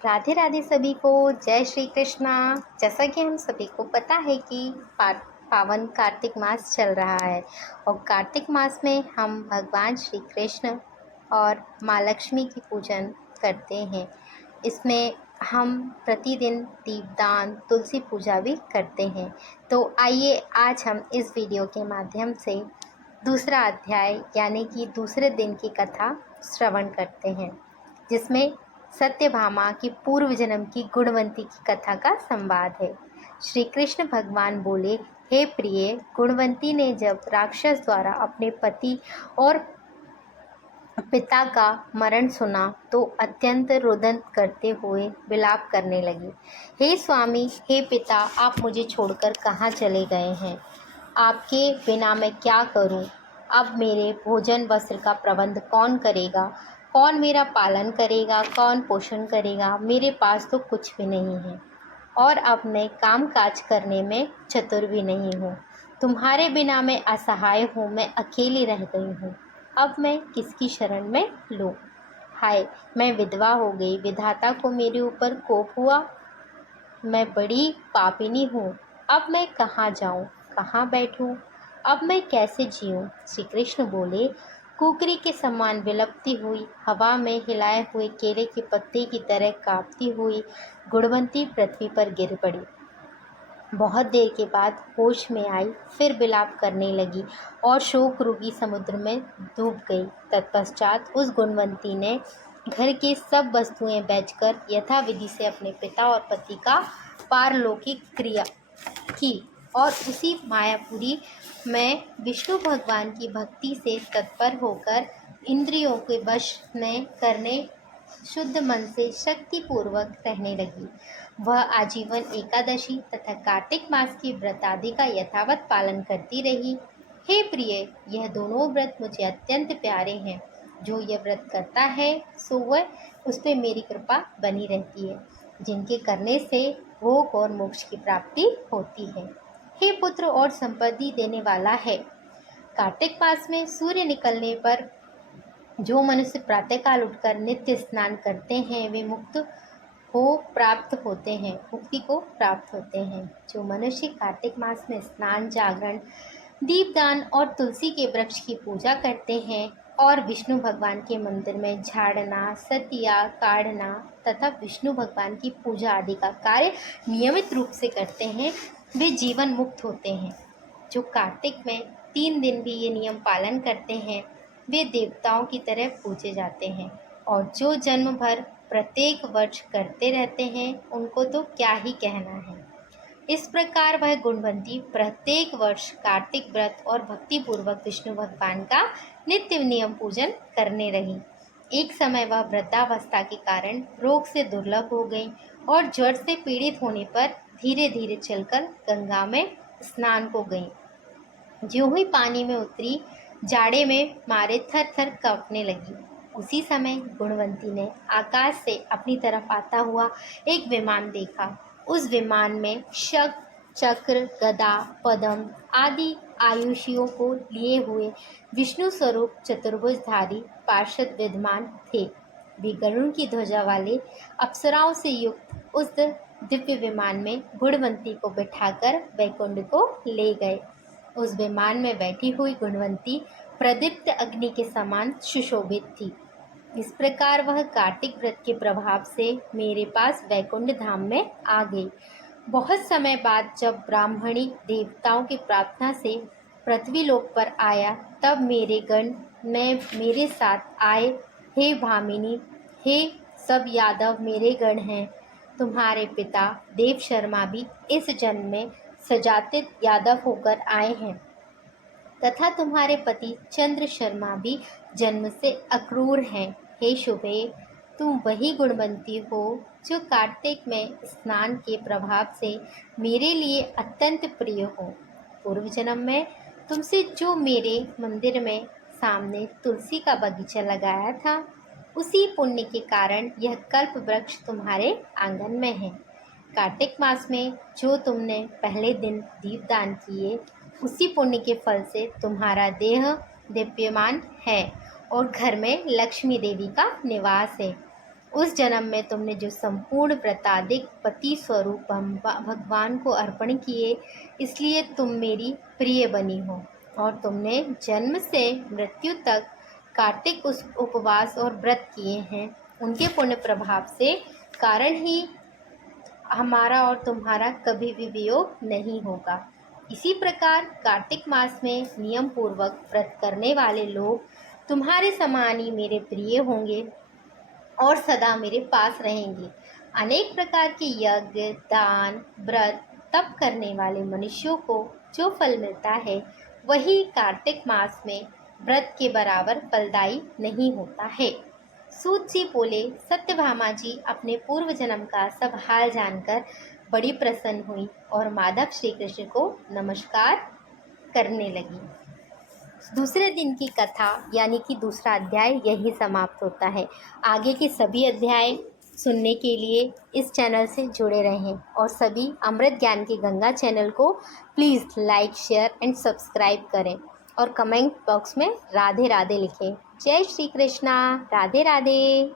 राधे राधे सभी को। जय श्री कृष्णा। जैसा कि हम सभी को पता है कि पावन कार्तिक मास चल रहा है और कार्तिक मास में हम भगवान श्री कृष्ण और माँ लक्ष्मी की पूजन करते हैं। इसमें हम प्रतिदिन दीपदान तुलसी पूजा भी करते हैं। तो आइए आज हम इस वीडियो के माध्यम से दूसरा अध्याय यानी कि दूसरे दिन की कथा श्रवण करते हैं, जिसमें सत्यभामा की पूर्व जन्म की गुणवंती की कथा का संवाद है। श्री कृष्ण भगवान बोले, हे प्रिय, गुणवंती ने जब राक्षस द्वारा अपने पति और पिता का मरण सुना तो अत्यंत रुदन करते हुए विलाप करने लगी। हे स्वामी, हे पिता, आप मुझे छोड़कर कहाँ चले गए हैं? आपके बिना मैं क्या करूं? अब मेरे भोजन वस्त्र का प्रबंध कौन करेगा? कौन मेरा पालन करेगा? कौन पोषण करेगा? मेरे पास तो कुछ भी नहीं है और अब मैं काम काज करने में चतुर भी नहीं हूँ। तुम्हारे बिना मैं असहाय हूँ, मैं अकेली रह गई हूँ। अब मैं किसकी शरण में लूँ? हाय, मैं विधवा हो गई। विधाता को मेरे ऊपर कोप हुआ। मैं बड़ी पापिनी हूँ। अब मैं कहाँ जाऊँ, कहाँ बैठूँ? अब मैं कैसे जीऊँ? श्री कृष्ण बोले, कुकरी के समान विलपती हुई, हवा में हिलाए हुए केले के पत्ते की तरह कांपती हुई गुणवंती पृथ्वी पर गिर पड़ी। बहुत देर के बाद होश में आई, फिर विलाप करने लगी और शोक रूपी समुद्र में डूब गई। तत्पश्चात उस गुणवंती ने घर की सब वस्तुएं बेचकर यथाविधि से अपने पिता और पति का पारलौकिक क्रिया की और उसी मायापुरी में विष्णु भगवान की भक्ति से तत्पर होकर इंद्रियों के वश में करने शुद्ध मन से शक्तिपूर्वक रहने लगी। वह आजीवन एकादशी तथा कार्तिक मास की व्रत आदि का यथावत पालन करती रही। हे प्रिय, यह दोनों व्रत मुझे अत्यंत प्यारे हैं। जो यह व्रत करता है सो वह उस पर मेरी कृपा बनी रहती है, जिनके करने से भोग और मोक्ष की प्राप्ति होती है। हे पुत्र और संपत्ति देने वाला है, कार्तिक मास में सूर्य निकलने पर जो मनुष्य प्रातःकाल उठकर नित्य स्नान करते हैं वे मुक्ति को प्राप्त होते हैं। जो मनुष्य कार्तिक मास में स्नान, जागरण, दीपदान और तुलसी के वृक्ष की पूजा करते हैं और विष्णु भगवान के मंदिर में झाड़ना, सतिया काढ़ना तथा विष्णु भगवान की पूजा आदि का कार्य नियमित रूप से करते हैं, वे जीवन मुक्त होते हैं। जो कार्तिक में 3 दिन भी ये नियम पालन करते हैं वे देवताओं की तरह पूजे जाते हैं और जो जन्म भर प्रत्येक वर्ष करते रहते हैं उनको तो क्या ही कहना है। इस प्रकार वह गुणवंती प्रत्येक वर्ष कार्तिक व्रत और भक्तिपूर्वक विष्णु भगवान का नित्य नियम पूजन करने रही। एक समय वह वृद्धावस्था के कारण रोग से दुर्लभ हो गई और ज्वर से पीड़ित होने पर धीरे धीरे चलकर गंगा में स्नान को गई। ज्यों ही पानी में उतरी, जाड़े में मारे थर थर कांपने लगी। उसी समय गुणवंती ने आकाश से अपनी तरफ आता हुआ एक विमान देखा। उस विमान में शंख, चक्र, गदा, पद्म आदि आयुषियों को लिए हुए विष्णु स्वरूप चतुर्भुजधारी पार्षद विद्यमान थे। वे गरुड़ की ध्वजा वाले अप्सराओं से युक्त उस दिव्य विमान में गुणवंती को बिठाकर वैकुंठ को ले गए। उस विमान में बैठी हुई गुणवंती प्रदीप्त अग्नि के समान सुशोभित थी। इस प्रकार वह कार्तिक व्रत के प्रभाव से मेरे पास वैकुंठ धाम में आ गई। बहुत समय बाद जब ब्राह्मणी देवताओं की प्रार्थना से पृथ्वी लोक पर आया, तब मेरे गण ने मेरे साथ आए। हे भामिनी, हे सब यादव मेरे गण हैं। तुम्हारे पिता देव शर्मा भी इस जन्म में सजातित यादव होकर आए हैं तथा तुम्हारे पति चंद्र शर्मा भी जन्म से अक्रूर हैं। हे शुभे, तुम वही गुणवंती हो जो कार्तिक में स्नान के प्रभाव से मेरे लिए अत्यंत प्रिय हो। पूर्व जन्म में तुमसे जो मेरे मंदिर में सामने तुलसी का बगीचा लगाया था, उसी पुण्य के कारण यह कल्प वृक्ष तुम्हारे आंगन में है। कार्तिक मास में जो तुमने पहले दिन दीपदान किए, उसी पुण्य के फल से तुम्हारा देह दीप्यमान है और घर में लक्ष्मी देवी का निवास है। उस जन्म में तुमने जो संपूर्ण व्रताधिक पति स्वरूप भगवान को अर्पण किए, इसलिए तुम मेरी प्रिय बनी हो। और तुमने जन्म से मृत्यु तक कार्तिक उस उपवास और व्रत किए हैं। उनके पुण्य प्रभाव से कारण ही हमारा और तुम्हारा कभी भी वियोग नहीं होगा। इसी प्रकार कार्तिक मास में नियम पूर्वक व्रत करने वाले लोग तुम्हारे समान ही मेरे प्रिय होंगे और सदा मेरे पास रहेंगे। अनेक प्रकार के यज्ञ, दान, व्रत, तप करने वाले मनुष्यों को जो फल मिलता है, वही कार्तिक मास में व्रत के बराबर फलदायी नहीं होता है। सूत जी बोले, सत्यभामा जी अपने पूर्व जन्म का सब हाल जानकर बड़ी प्रसन्न हुई और माधव श्री कृष्ण को नमस्कार करने लगी। दूसरे दिन की कथा यानी कि दूसरा अध्याय यही समाप्त होता है। आगे के सभी अध्याय सुनने के लिए इस चैनल से जुड़े रहें और सभी अमृत ज्ञान की गंगा चैनल को please like, share and subscribe करें और कमेंट बॉक्स में राधे राधे लिखें। जय श्री कृष्णा। राधे राधे।